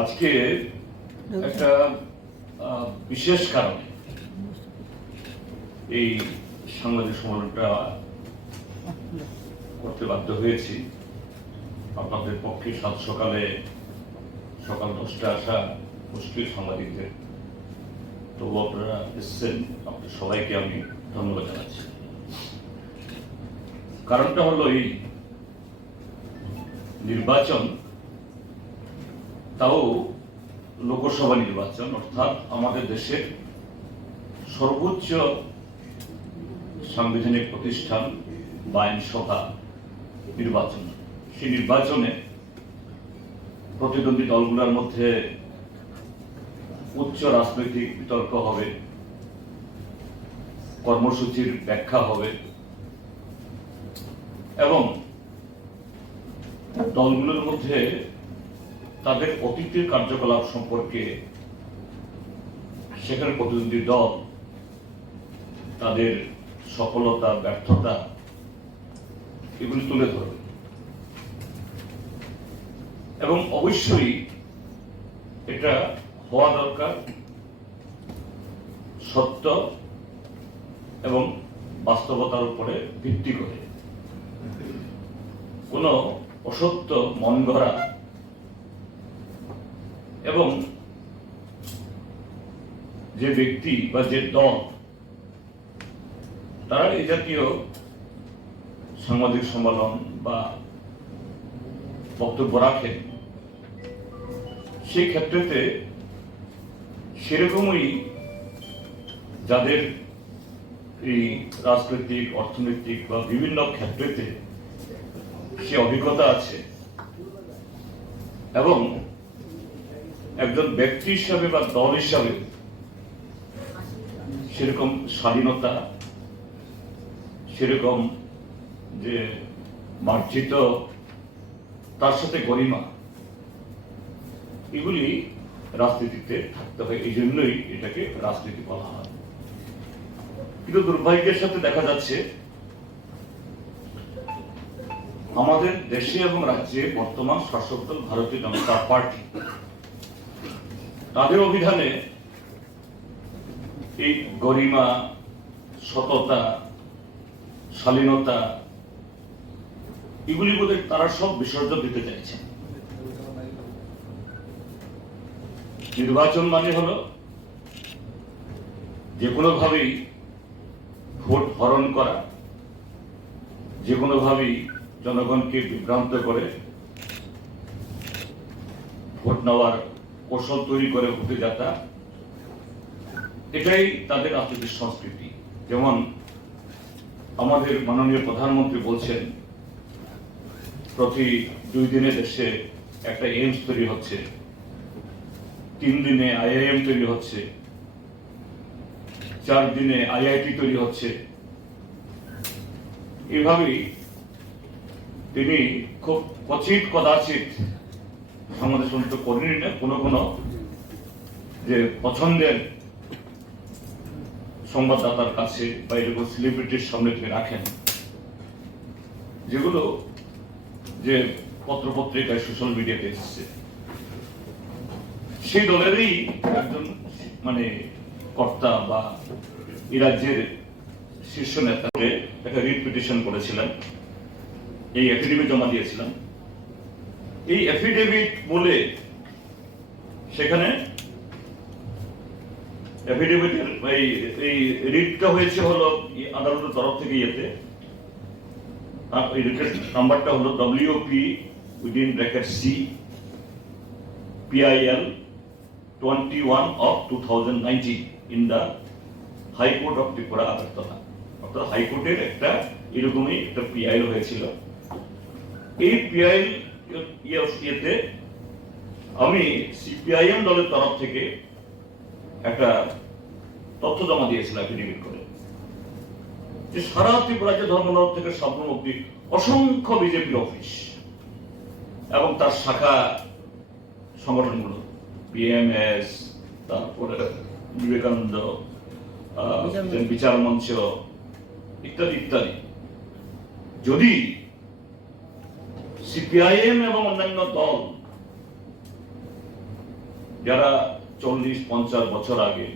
আজকে একটা বিশেষ কারণে এই সাংবাদিক সম্মেলনটা করতে বাধ্য হয়েছি। আপনাদের পক্ষে সকাল 10টায় আসা মুশকিল সাংবাদিকদের, তবু আপনারা এসেছেন, আপনাদের সবাইকে আমি ধন্যবাদ জানাচ্ছি। কারণটা হলো এই নির্বাচন, তাও লোকসভা নির্বাচন, অর্থাৎ আমাদের দেশের সর্বোচ্চ সাংবিধানিক প্রতিষ্ঠান বা আইনসভা নির্বাচন। সেই নির্বাচনে প্রতিদ্বন্দ্বী দলগুলোর মধ্যে উচ্চ রাজনৈতিক বিতর্ক হবে, কর্মসূচির ব্যাখ্যা হবে এবং দলগুলোর মধ্যে তাদের অতীতের কার্যকলাপ সম্পর্কে সেখানে প্রতিদ্বন্দ্বী দল তাদের সফলতা ব্যর্থতা এগুলি তুলে ধরবে এবং অবশ্যই এটা হওয়া দরকার সত্য এবং বাস্তবতার উপরে ভিত্তি করে। কোনো অসত্য, মন গড়া এবং যে ব্যক্তি বা যে দল তারা এই জাতীয় সাংবাদিক সম্মেলন বা বক্তব্য রাখেন, সেই ক্ষেত্রেতে সেরকমই যাদের এই রাজনৈতিক, অর্থনৈতিক বা বিভিন্ন ক্ষেত্রেতে সে অভিজ্ঞতা আছে এবং একজন ব্যক্তি হিসাবে বা দল হিসাবে সেরকম স্বাধীনতা, সেরকম যে মার্জিত, তার সাথে গরিমা, এগুলি রাজনীতিতে থাকতে হয়। এই জন্যই এটাকে রাজনীতি বলা হয়। কিন্তু দুর্ভাগ্যের সাথে দেখা যাচ্ছে আমাদের দেশে এবং রাজ্যে বর্তমান শাসক দল ভারতীয় জনতা পার্টি, তাদের অভিধানে এই গরিমা, সততা, শালীনতা এগুলি বোধহয় তারা সব বিসর্জন দিতে চাইছেন। নির্বাচন মানে হলো যে কোনোভাবেই ভোট হরণ করা, যে কোনোভাবেই জনগণকে বিভ্রান্ত করে ভোট নেওয়ার কৌশল তৈরি করে ভোটে যাতা, এটাই তাদের রাজনৈতিক সংস্কৃতি। যেমন আমাদের মাননীয় প্রধানমন্ত্রী বলছেন প্রতি 2 দিনে দেশে একটা এইমস তৈরি হচ্ছে, 3 দিনে IIM তৈরি হচ্ছে, 4 দিনে IIT তৈরি হচ্ছে। এভাবেই তিনি খুব কদাচিৎ আমাদের শুনতে করেনি না, কোনো যে পছন্দের সংবাদদাতার কাছে বা এরকম সেলিব্রিটির সামনে তিনি রাখেন, যেগুলো যে পত্রপত্রিকায়, সোশ্যাল মিডিয়াতে এসেছে। সেই দলেরই একজন কর্তা বা এই রাজ্যের শীর্ষ নেতাকে একটা রিট পিটিশন করেছিলেন, এই এফিডেভিট জমা দিয়েছিলাম। এই এফিডেভিট বলে সেখানে এফিডেভিটের এই রিটটা হয়েছে হলো আদালতের তরফ থেকে এই রিটের নাম্বারটা হলো WP(C) PIL 21/2019 in the high court of Tripura Agartala. অর্থাৎ হাইকোর্টের একটা এরকমই একটা PIL হয়েছিল। এই PIL ইয়েতে আমি CPIM দলের তরফ থেকে একটা তথ্য জমা দিয়েছিলাম এফিডেভিট করে, যে সারা ত্রিপুরাকে ধর্মনগর থেকে সাবরুম অব্দি অসংখ্য বিজেপির অফিস এবং তার শাখা সংগঠনগুলো, PMS, তারপরে বিবেকানন্দ বিচার মঞ্চ ইত্যাদি ইত্যাদি, যদি CPIM এবং অন্যান্য দল যারা 40-50 বছর আগে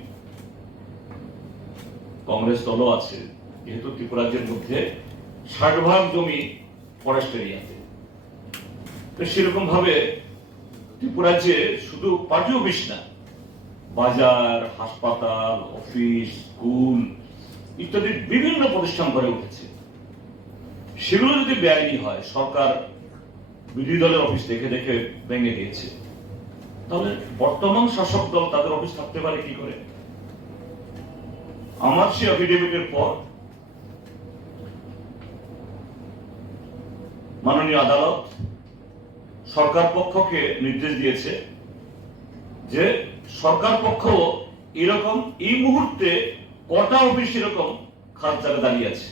কংগ্রেস দলও আছে, যেহেতু ত্রিপুরা রাজ্যের মধ্যে 60% জমি ফরেস্ট এরিয়াতে, তো সেরকম ভাবে ত্রিপুরা রাজ্যে শুধু পার্টি অফিস না, বাজার, হাসপাতাল, অফিস, স্কুল ইত্যাদি বিভিন্ন প্রতিষ্ঠান গড়ে উঠেছে। সেগুলো যদি বেআইনি হয়, সরকার বিরোধী দলের অফিস দেখে দেখে ভেঙে দিয়েছে, তাহলে বর্তমান শাসক দল তাদের অফিস থাকতে পারে কি করে? আমার সে এফিডেভিটের পর মাননীয় আদালত সরকার পক্ষকে নির্দেশ দিয়েছে যে সরকার পক্ষ এরকম এই মুহূর্তে কটা অফিস এরকম খাস জায়গা দাঁড়িয়ে আছে।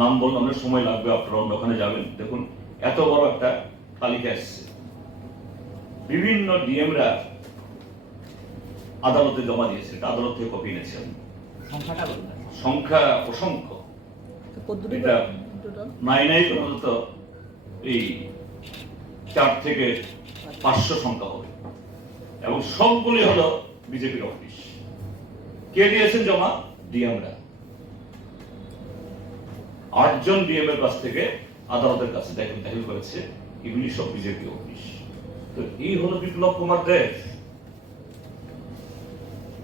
নাম বলতে অনেক সময় লাগবে, আপনারা ওখানে যাবেন, দেখুন এত বড় একটা তালিকা এসছে। বিভিন্ন ডিএমরা আদালতে জমা দিয়েছে, আদালত থেকে কপি এনেছেন। সংখ্যা অসংখ্য, এটা নাই পর্যন্ত এই 4 থেকে 500 সংখ্যা হবে, এবং সবগুলি হলো বিজেপির অফিস। কে দিয়েছেন জমা? ডিএমরা। 8 জন ডিএম এর কাছ থেকে আদালতের কাছে দাখিল করেছে, এগুলি সব বিজেপি অফিস। তো এই হলো বিপ্লব কুমার দেব।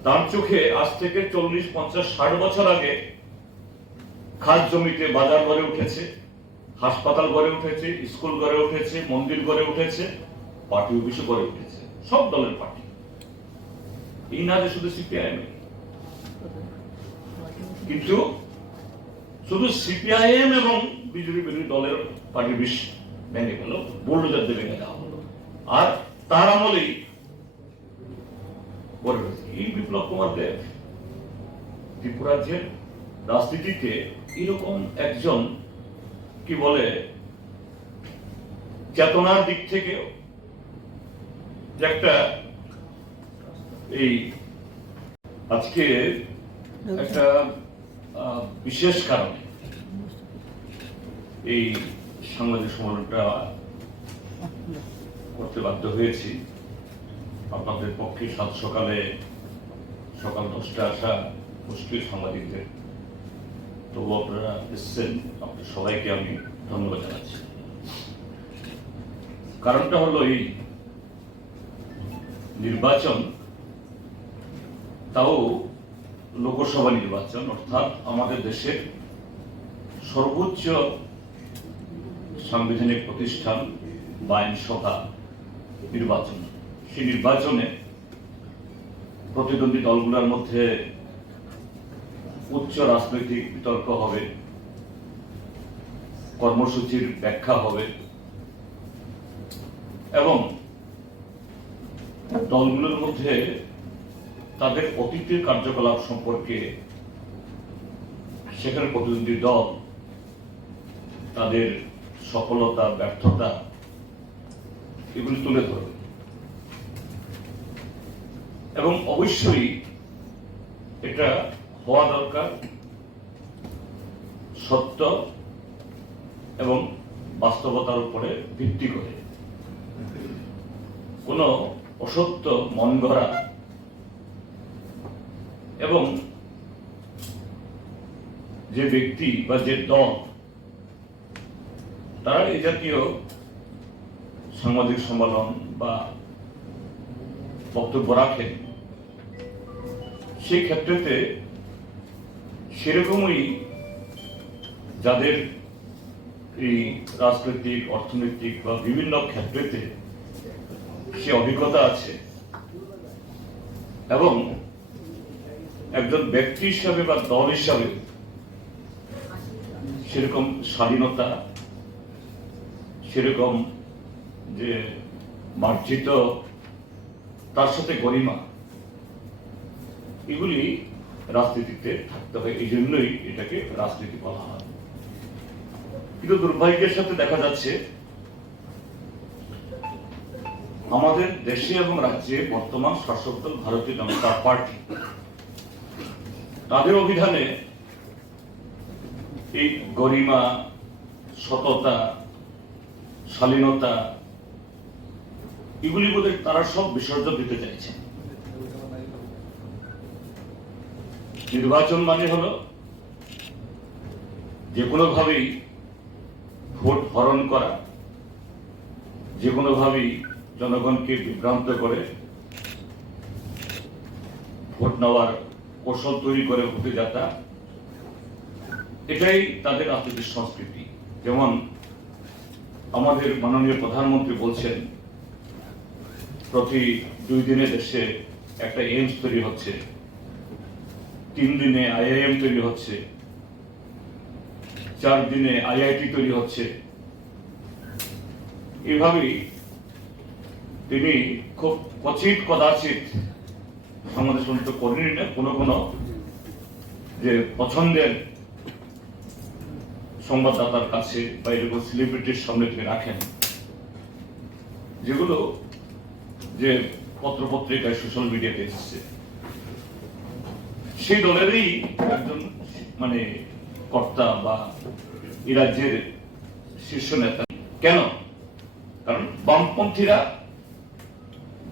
তার চোখে আজ থেকে 40-50-60 বছর আগে খাস জমিতে বাজার গড়ে উঠেছে, হাসপাতাল গড়ে উঠেছে, স্কুল গড়ে উঠেছে, মন্দির গড়ে উঠেছে, পার্টি অফিসও গড়ে উঠেছে, সব দলের পার্টি। এই না যে শুধু সিপিআইএম, কিন্তু শুধু সিপিআইএম এবং বিজেপি বিরোধী দলের পার্টি অফিস ভেঙে গেল, বুলডোজার দিয়ে ভেঙে দেওয়া হলো। আর তার আমলেই এই বিপ্লব কুমার দেব ত্রিপুরা রাজ্যের রাজনীতিতে এরকম একজন কি বলে চেতনার দিক থেকে একটা এই আজকে একটা বিশেষ কারণে এই সাংবাদিক সম্মেলনটা করতে বাধ্য হয়েছি। আপনাদের পক্ষে সকাল 10টায় আসা মুশকিল সাংবাদিকদের, তবু আপনারা এসছেন, আপনাদের সবাইকে আমি ধন্যবাদ জানাচ্ছি। কারণটা হলো এই নির্বাচন, তাও লোকসভা নির্বাচন, অর্থাৎ আমাদের দেশের সর্বোচ্চ সাংবিধানিক প্রতিষ্ঠান বা আইনসভা নির্বাচন। সেই নির্বাচনে প্রতিদ্বন্দ্বী দলগুলোর মধ্যে উচ্চ রাজনৈতিক বিতর্ক হবে, কর্মসূচির ব্যাখ্যা হবে, এবং দলগুলোর মধ্যে তাদের অতীতের কার্যকলাপ সম্পর্কে সেখানে প্রতিদ্বন্দ্বী দল তাদের সফলতা, ব্যর্থতা এগুলি তুলে ধরবে। এবং অবশ্যই এটা হওয়া দরকার সত্য এবং বাস্তবতার উপরে ভিত্তি করে। কোন অসত্য, মন গড়া এবং যে ব্যক্তি বা যে দল তারা এই জাতীয় সাংবাদিক সম্মেলন বা বক্তব্য রাখেন, সেই ক্ষেত্রেতে সেরকমই যাদের এই রাজনৈতিক, অর্থনৈতিক বা বিভিন্ন ক্ষেত্রেতে সে অভিজ্ঞতা আছে এবং একজন ব্যক্তি হিসাবে বা দল হিসাবে সেরকম স্বাধীনতা, সেরকম যে মার্জিত, তার সাথে গরিমা, এগুলি রাজনীতিতে থাকতে হয়। এই জন্যই এটাকে রাজনীতি বলা হয়। কিন্তু দুর্ভাগ্যের সাথে দেখা যাচ্ছে আমাদের দেশে এবং রাজ্যে বর্তমান শাসক দল ভারতীয় জনতা পার্টি, তাদের অভিধানে এই গরিমা, সততা, শালীনতা এগুলি বোধহয় তারা সব বিসর্জন দিতে চাইছেন। নির্বাচন মানে হলো যে কোনোভাবেই ভোট হরণ করা, যে কোনোভাবেই জনগণকে বিভ্রান্ত করে ভোট নেওয়ার কৌশল তৈরি করে ভোটে যাতা, এটাই তাদের রাজনৈতিক সংস্কৃতি। যেমন আমাদের মাননীয় প্রধানমন্ত্রী বলছেন প্রতি 2 দিনে দেশে একটা এইমস তৈরি হচ্ছে, 3 দিনে IIM তৈরি হচ্ছে, 4 দিনে IIT তৈরি হচ্ছে। এভাবেই তিনি খুব কচিত কদাচিৎ আমাদের শুনতে করেনি না, কোনো যে পছন্দের সংবাদদাতার কাছে বা এরকম সেলিব্রিটির সামনে তিনি রাখেন, যেগুলো যে পত্রপত্রিকায় সোশ্যাল মিডিয়াতে এসেছে। সেই দলেরই একজন মানে কর্তা বা এই রাজ্যের শীর্ষ নেতা। কেন? কারণ বামপন্থীরা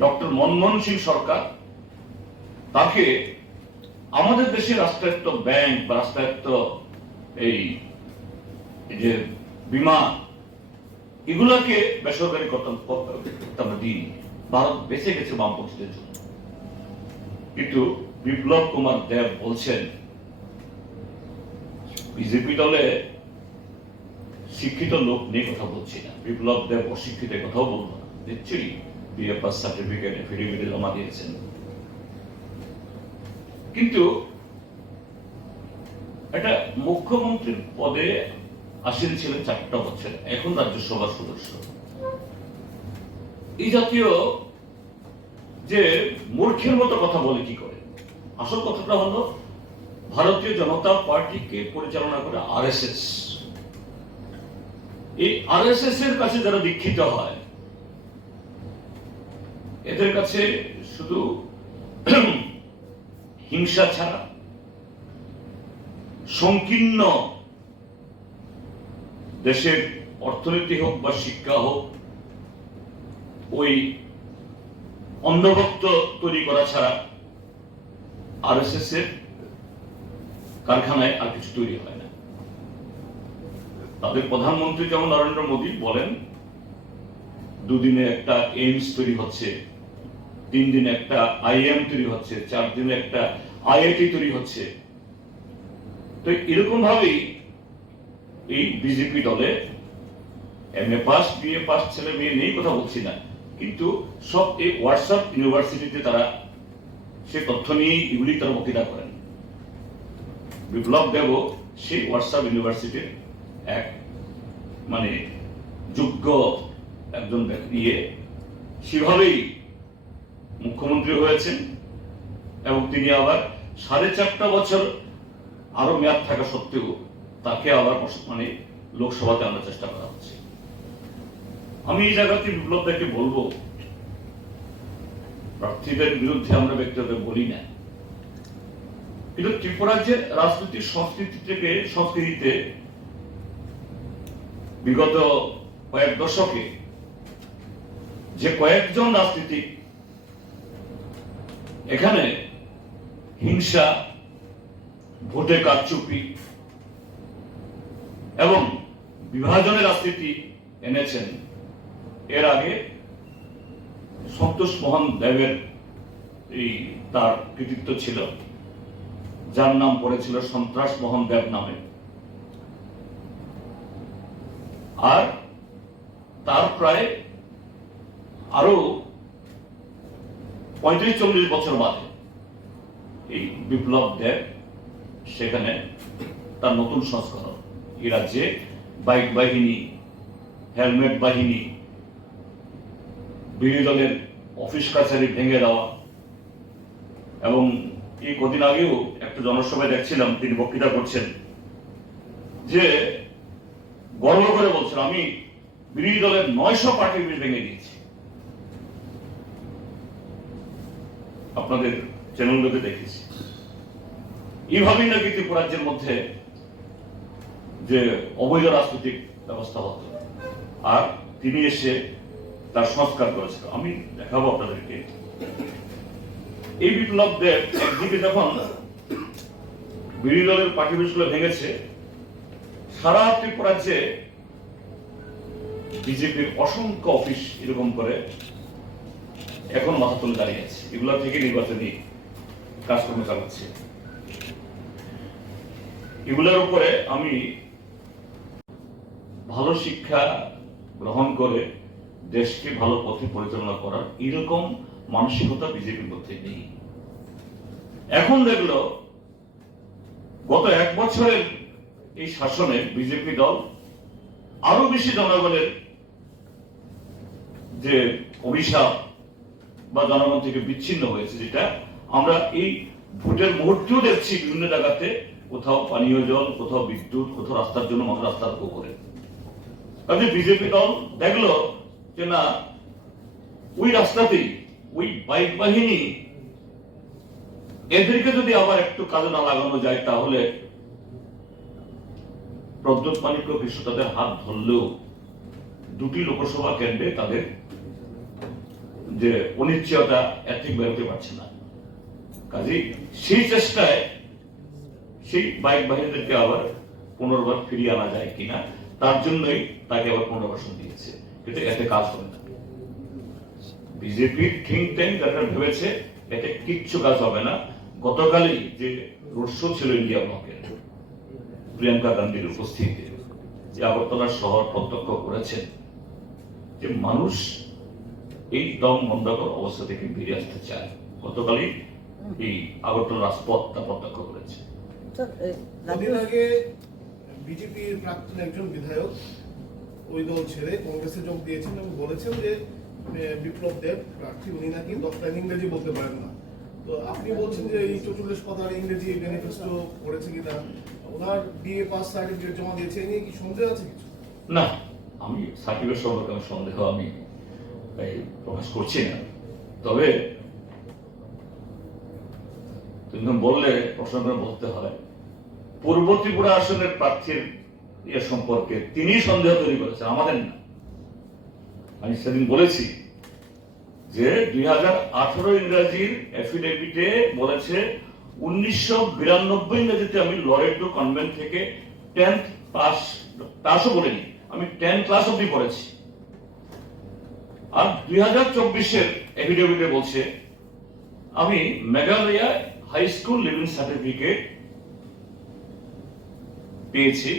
ডক্টর মনমোহন সিং সরকার তাকে আমাদের দেশের রাষ্ট্রায়ত্ত ব্যাংক বা রাষ্ট্রায়ত্ত এই যে বিমা এগুলাকে বেসরকারি করতে আমরা দিইনি। ভারত বেঁচে গেছে বামপন্থীদের জন্য। কিন্তু বিপ্লব কুমার দেব বলছেন বিজেপি দলে শিক্ষিত লোক নিয়ে কথা বলছি না, বিপ্লব দেব অশিক্ষিত কথাও বলবো না। নিশ্চয়ই BA পাস সার্টিফিকেট এফিডেভিট জমা দিয়েছেন। কিন্তু এটা মুখ্যমন্ত্রীর পদে আসীন ছিলেন 4টা বছর, এখন রাজ্যসভার সদস্য। এই জাতীয় যে মূর্খের মতো কথা বলে কি করে? আসল কথাটা হলো ভারতীয় জনতা পার্টিকে পরিচালনা করে RSS। এই RSS এর কাছে যারা দীক্ষিত হয়, এদের কাছে শুধু হিংসা ছাড়া সংকীর্ণ দেশের অর্থনীতি হোক বা শিক্ষা হোক, ওই অন্ধভক্ত তৈরি করা ছাড়া RSS এর কারখানায় আর কিছু তৈরি হয় না। তাদের প্রধানমন্ত্রী যেমন নরেন্দ্র মোদী বলেন 2 দিনে একটা এইমস তৈরি হচ্ছে, 3 দিনে একটা IIM তৈরি হচ্ছে, 4 দিনে একটা IIT তৈরি হচ্ছে। তো এরকম ভাবেই এই বিজেপি দলে MA পাস BA পাস ছেলে মেয়ে নেই কথা বলছি না, কিন্তু সব এই হোয়াটসঅ্যাপ ইউনিভার্সিটিতে তারা সে তথ্য নিয়ে এগুলি তারা বক্তৃতা করেন। বিপ্লব দেব সেই হোয়াটসঅ্যাপ ইউনিভার্সিটির এক মানে যোগ্য একজন ইয়ে, সেভাবেই মুখ্যমন্ত্রী হয়েছেন এবং তিনি আবার 4.5 বছর আরো মেয়াদ থাকা সত্ত্বেও তাকে আবার মানে লোকসভাতে আনার চেষ্টা করা হচ্ছে। আমি এই জায়গাতে বিপ্লব দাকে বলবো, প্রার্থীদের বিরুদ্ধে আমরা ব্যক্তিগত বলি না, কিন্তু ত্রিপুরাজ্যের রাজনৈতিক সংস্কৃতিতে বিগত কয়েক দশকে যে কয়েকজন রাজনীতিক এখানে হিংসা, ভোটে কারচুপি এবং বিভাজনের রাজনীতি এনেছেন, এর আগে সন্তোষ মোহন দেবের এই তার কৃতিত্ব ছিল, যার নাম পড়েছিল সন্ত্রাস মোহন দেব নামে। আর তার প্রায় আরো 35-40 বছর বাদে এই বিপ্লব দেব সেখানে তার নতুন সংস্করণ, এই রাজ্যে বাইক বাহিনী, হেলমেট বাহিনী, বিরোধী দলের অফিস কাছারি ভেঙে দেওয়া, এবং এই কদিন আগেও একটা জনসভায় দেখছিলাম তিনি বক্তৃতা করছেন যে গর্ব করে বলছেন আমি বিরোধী দলের 900 পার্টি অফিস ভেঙে দিয়েছি। আপনাদের চ্যানেলগুলোতে দেখেছি। এইভাবেই নাকি ত্রিপুরাজ্যের মধ্যে যে অবৈধ রাজনৈতিক ব্যবস্থা হতো, আর তিনি এসে তার সংস্কার করেছিল। আমি দেখাবো আপনাদেরকে। এই বিপ্লবদের একদিকে যখন বিরোধী দলের পার্টি অফিসগুলো ভেঙেছে, সারা ত্রিপুরাজ্যে বিজেপির অসংখ্য অফিস এরকম করে এখন মাথা তুলে দাঁড়িয়ে আছে, এগুলো থেকে নির্বাচনী কাজকর্ম চালাচ্ছে। এগুলোর উপরে আমি ভালো শিক্ষা গ্রহণ করে দেশকে ভালো পথে পরিচালনা করার এরকম মানসিকতা বিজেপির মধ্যে নেই। এখন দেখলো গত 1 বছরের এই শাসনে বিজেপি দল আরো বেশি জনগণের যে অভিশাপ বা জনগণ থেকে বিচ্ছিন্ন হয়েছে, যেটা আমরা এই ভোটের মুহূর্তেও দেখছি বিভিন্ন জায়গাতে, কোথাও পানীয় জল, কোথাও বিদ্যুৎ, কোথাও রাস্তার জন্য মানুষ রাস্তা রোকো করে। কাজে বিজেপি দল দেখলো যে না, ওই রাস্তাতেই ওই বাইক বাহিনী এদেরকে যদি আবার একটু কাজে না লাগানো যায়, তাহলে প্রদ্যোৎ মানিক্য কৃষ্ণ তাদের হাত ধরলেও 2টি লোকসভা কেন্দ্রে তাদের যে অনিশ্চয়তা এথিক বেরোতে পারছে না। কাজেই সেই চেষ্টায় সেই বাইক বাহিনীদেরকে আবার পুনর্বার ফিরিয়ে আনা যায় কিনা, তার জন্যই তাকে আবার পুনর্বাসন দিয়েছে। কিন্তু এতে কাজ হবে না। বিজেপির থিঙ্ক ট্যাঙ্ক যারা ভেবেছে এতে কিচ্ছু কাজ হবে না। গতকালই যে রোড শো ছিল ইন্ডিয়া ব্লকের, প্রিয়াঙ্কা গান্ধীর উপস্থিতিতে, যে আগরতলা শহর প্রত্যক্ষ করেছেন যে মানুষ এই দম বন্ধকর অবস্থা থেকে বেরিয়ে আসতে চায়। গতকালই এই আগরতলা রাজপথ তা প্রত্যক্ষ করেছে। কদিন আগে বিজেপির প্রাক্তন একজন বিধায়ক ওই দল ছেড়ে কংগ্রেসে যোগ দিয়েছেন এবং বলেছেন যে বিপ্লব দেব প্রার্থী, উনি নাকি 10 লাইন ইংরেজি বলতে পারেন না। তো আপনি বলছেন যে এই 44 পাতার ইংরেজি ম্যানিফেস্টো পড়েছে কিনা, ওনার বিএ পাস সার্টিফিকেট জমা দিয়েছে, এই নিয়ে কি সন্দেহ আছে কিছু? না, আমি সার্টিফিকেট সম্পর্কে আমি সন্দেহ আমি প্রকাশ করছি না। তবে তুমি বললে প্রশ্ন করে বলতে হয়, পূর্ব ত্রিপুরা আসনের প্রার্থীর ইয়ে সম্পর্কে তিনি সন্দেহ তৈরি করেছেন, আমাদের না। আমি সেদিন বলেছি যে 2018 ইংরাজির এফিডেভিটে বলেছে 1992 ইংরেজিতে আমি লরেটো কনভেন্ট থেকে 10th পাসও বলিনি, আমি 10 ক্লাস অব্দি পড়েছি। আর 2024-এর এফিডেভিটে বলছে আমি Meghalaya high school leaving certificate পেয়েছি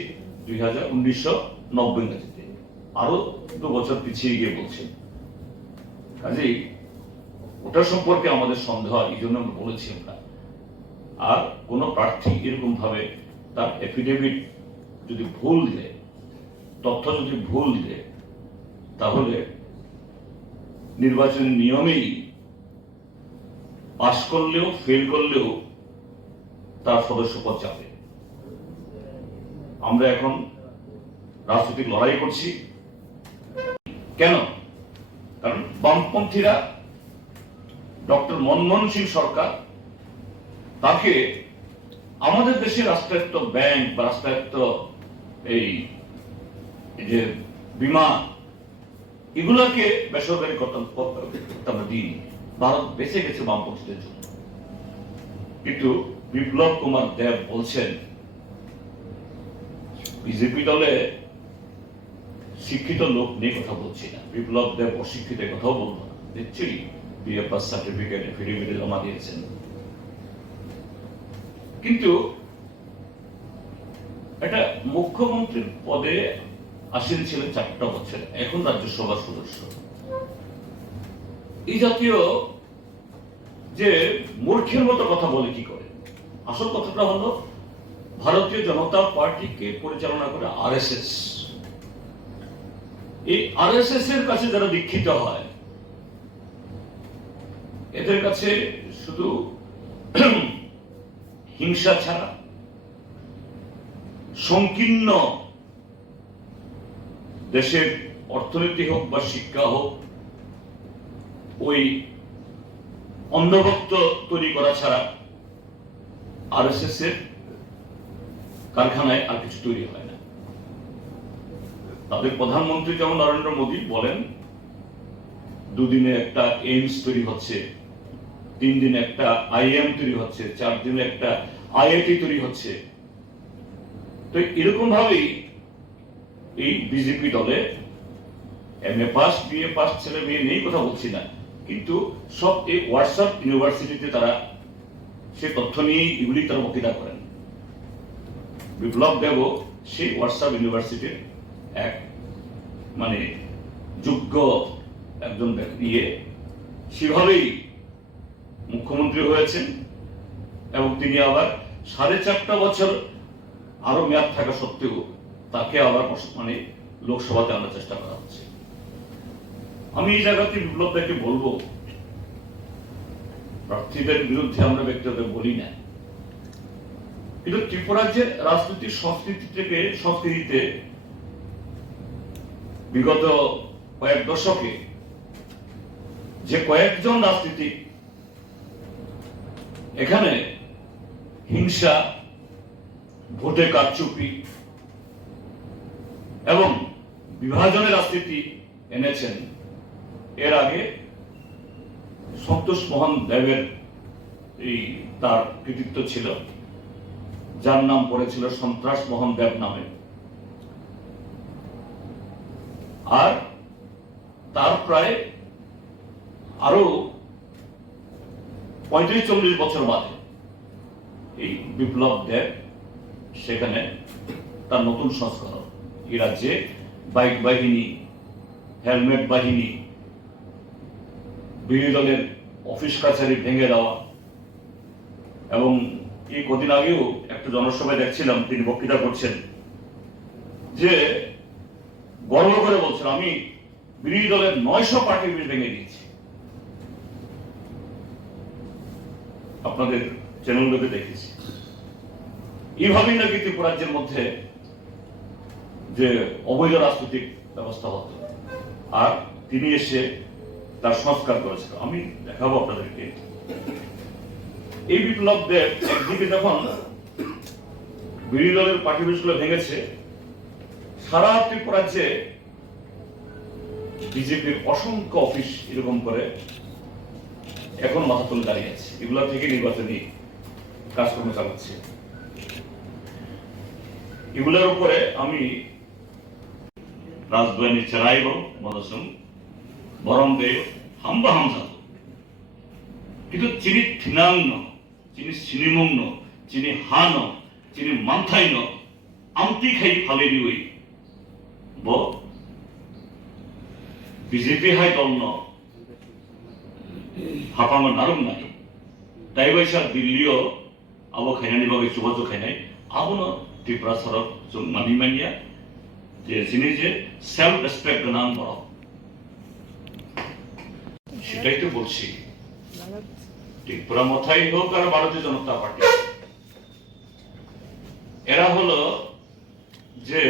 1990 ইংরেজিতে, আরো 2 বছর পিছিয়ে গিয়ে বলছেন। কাজেই ওটা সম্পর্কে আমাদের সন্দেহ, এই জন্য আমরা বলেছি আমরা। আর কোন প্রার্থী এরকম ভাবে তার এফিডেভিট যদি ভুল দেয়, তথ্য যদি ভুল দেয়, তাহলে নির্বাচনী নিয়মেই পাশ করলেও ফেল করলেও তার সদস্যপদ যাবে। আমরা এখন রাজনৈতিক লড়াই করছি কেন? কারণ বামপন্থীরা, ডক্টর মনমোহন সিং সরকার তাকে আমাদের দেশের রাষ্ট্রায়ত্ত ব্যাংক বা রাষ্ট্রায়ত্ত এই যে বিমা, এগুলোকে বেসরকারি করতে দিইনি। ভারত বেঁচে গেছে বামপন্থীদের জন্য। কিন্তু বিপ্লব কুমার দেব বলছেন বিজেপি দলে শিক্ষিত লোক নিয়ে কথা বলছি না, বিপ্লব দেব অশিক্ষিত কথাও বলবো না। নিশ্চয়ই বিএ পাস সার্টিফিকেট এফিডেভিটে জমা দিয়েছেন, কিন্তু এটা মুখ্যমন্ত্রীর পদে আসীন ছিলেন 4টা বছর, এখন রাজ্যসভার সদস্য। এই জাতীয় যে মূর্খের মতো কথা বলে কি করে? আসল কথাটা হলো ভারতীয় জনতা পার্টিকে পরিচালনা করে আরএসএস। এই আরএসএস এর কাছে যারা দীক্ষিত হয়, এদের কাছে শুধু হিংসা ছাড়া সংকীর্ণ দেশের অর্থনীতি হোক বা শিক্ষা হোক, ওই অন্ধভক্ত তৈরি করা ছাড়া আরএসএস এর কারখানায় আর কিছু তৈরি হয় না। তাদের প্রধানমন্ত্রী যেমন নরেন্দ্র মোদী বলেন দুদিনে একটা এইমস তৈরি হচ্ছে, 3 দিনে একটা আইএম তৈরি হচ্ছে, 4 দিনে একটা আইআইটি তৈরি হচ্ছে। তো এরকম ভাবেই এই বিজেপি দলে এমএ পাস বিএ পাস ছেলে মেয়ে নেই কথা বলছি না, কিন্তু সব এই হোয়াটসঅ্যাপ ইউনিভার্সিটিতে তারা সে তথ্য নিয়ে এগুলি তারা বক্তৃতা করেন। বিপ্লব দেবও সেই হোয়াটসঅ্যাপ ইউনিভার্সিটির এক মানে যোগ্য একজন ইয়ে, সেভাবেই মুখ্যমন্ত্রী হয়েছেন এবং তিনি আবার 4.5 বছর আরো মেয়াদ থাকা সত্ত্বেও তাকে আবার মানে লোকসভাতে আনার চেষ্টা করা হচ্ছে। আমি এই জায়গাতে বিপ্লব দাকে বলবো, প্রার্থীদের বিরুদ্ধে আমরা ব্যক্তিগত বলি না, কিন্তু ত্রিপুরাজ্যের রাজনৈতিক সংস্কৃতিতে বিগত কয়েক দশকে যে কয়েকজন রাজনীতিক এখানে হিংসা, ভোটে কারচুপি এবং বিভাজনের রাজনীতি এনেছেন, এর আগে সন্তোষ মোহন দেবের এই তার কৃতিত্ব ছিল, যার নাম পড়েছিল সন্ত্রাস মোহন দেব নামে। আর তার প্রায় আরো 35-40 বছর বাদে এই বিপ্লব দেব সেখানে তার নতুন সংস্করণ, এই রাজ্যে বাইক বাহিনী, হেলমেট বাহিনী, বিরোধী দলের অফিস কাছারি ভেঙে দেওয়া, এবং এই কদিন আগেও একটা জনসভায় দেখছিলাম তিনি বক্তৃতা করছেন যে গর্ব করে বলছেন আমি বিরোধী দলের 900 পার্টি ভেঙে দিয়েছি। আপনাদের চ্যানেলগুলোতে দেখেছি। এইভাবেই নাকি ত্রিপুরাজ্যের মধ্যে যে অবৈধ রাজনৈতিক ব্যবস্থা হতো, আর তিনি এসে তার সংস্কার করেছিল। আমি দেখাবো আপনাদেরকে। এই বিপ্লব দেব একদিকে যখন বিরোধী দলের পার্টি অফিসগুলো ভেঙেছে, সারা ত্রিপুরাজ্যে বিজেপির অসংখ্য অফিস এরকম করে এখন মাথা তুলে দাঁড়িয়ে আছে, এগুলা থেকে নির্বাচনী কাজকর্ম চালাচ্ছে। এগুলোর উপরে আমি রাজধানী চেরাইব মদসম বরং দেব হাম্বা হামজা, কিন্তু চিনি থিনাং চিনি সিনিমং চিনি হান চিনি মান্থাই আমতি খাই ফালেরি ওই ব বিজেপি হাই দল হাফাঙ্গ নারং নাই তাই বাইসা দিল্লিও আবো খাইনানি বাগে যোগাযোগ খাইনাই আবনো ত্রিপুরা সরক जों मानि मानिया যে যিনি যে সেলফ রেসপেক্ট নাম বড়, সেটাই তো বলছি। ত্রিপুরা মথাই হোক আর ভারতীয় জনতা পার্টি, এরা হলো যে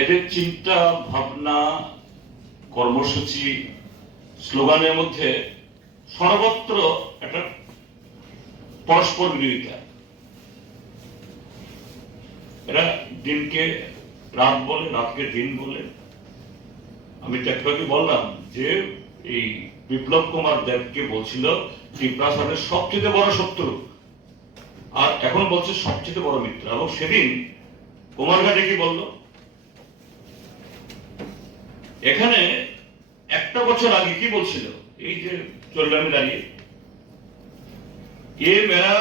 এদের চিন্তা ভাবনা, কর্মসূচি, স্লোগানের মধ্যে সর্বত্র একটা পরস্পর বিরোধিতা। এরা দিনকে রাত বলে, রাতকে দিন বলে। আমি তো একটু বললাম যে এই বিপ্লব কুমার দেবকে বলছিল ত্রিপুরা সরকারের সবচেয়ে বড় শত্রু, আর এখন বলছে সবচেয়ে বড় মিত্র। এবং সেদিন কুমারঘাটে কি বলল, এখানে একটা বছর আগে কি বলছিল, এই যে চল্লামে দাঁড়িয়ে, ये मेरा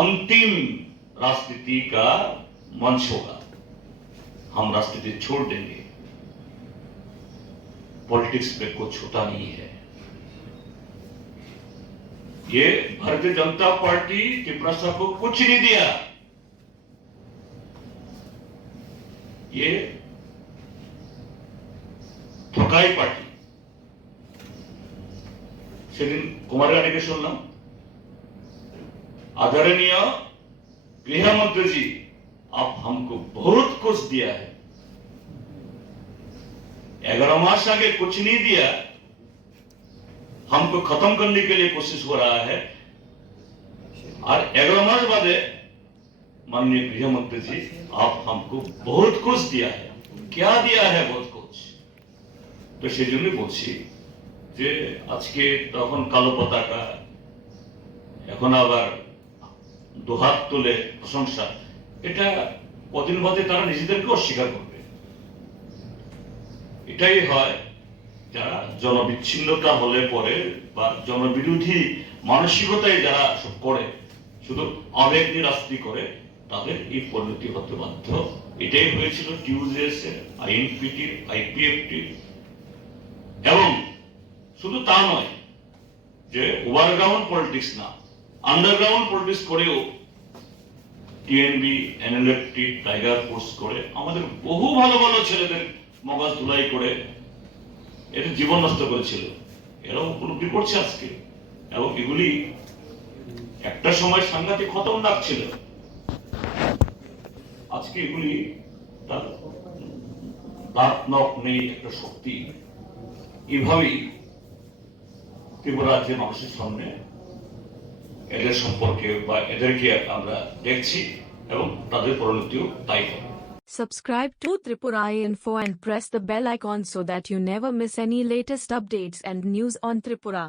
अंतिम राजनीति का मंच होगा, हम राजनीति छोड़ देंगे, पॉलिटिक्स पे कुछ छूटा नहीं है। ये भारतीय जनता पार्टी त्रिपुरा साहब को कुछ नहीं दिया, ये ठकाई पार्टी। সেদিন কুমারঘাটে শুনলাম आदरणीय गृह मंत्री जी, आप हमको बहुत कुछ दिया है, 11 मास आगे कुछ नहीं दिया, हमको खत्म करने के लिए कोशिश हो रहा है, और 11 मास बाद माननीय गृह मंत्री जी आप हमको बहुत कुछ दिया है। क्या दिया है? बहुत कुछ। তো সেই জন্যই বলছি যে আজকে তখন কালো পতাকা, এখন আবার দুহাত তুলে প্রশংসা, এটা কদিন বাদে তারা নিজেদেরকে অস্বীকার করবে। এটাই হয় যারা জনবিচ্ছিন্নতা হলে পরে বা জনবিরোধী মানসিকতায় যারা সব করে, শুধু আবেগ দিয়ে রাজনীতি করে, তাদের এই পরিণতি হতে বাধ্য। এটাই হয়েছিল টিউজেস এর, আইএনপিটির, আইপিএফটির। এবং শুধু তা নয় যে ওভারগ্রাউন্ড পলিটিক্স না, আন্ডারগ্রাউন্ড পলিটিক্স করেও টিএনবি, এনএলএফটি, টাইগার ফোর্স করে আমাদের বহু ভালো ভালো ছেলেদের মগজ ধুলাই করে এটা জীবন নষ্ট করেছিল। এরাও উপলব্ধি করছে আজকে, এবং এগুলি একটা সময় সাংঘাতিক খতরনাক ছিল। আজকে এগুলি তার দাঁত নখ নেই, একটা শক্তি। এভাবেই ত্রিপুরা রাজ্যের মানুষের সামনে এদের সম্পর্কে বা এদেরকে আমরা দেখছি, এবং তাদের পরিণতিও তাই হবে। Subscribe to Tripura Info and press the bell icon so that you never miss any latest updates and news on Tripura.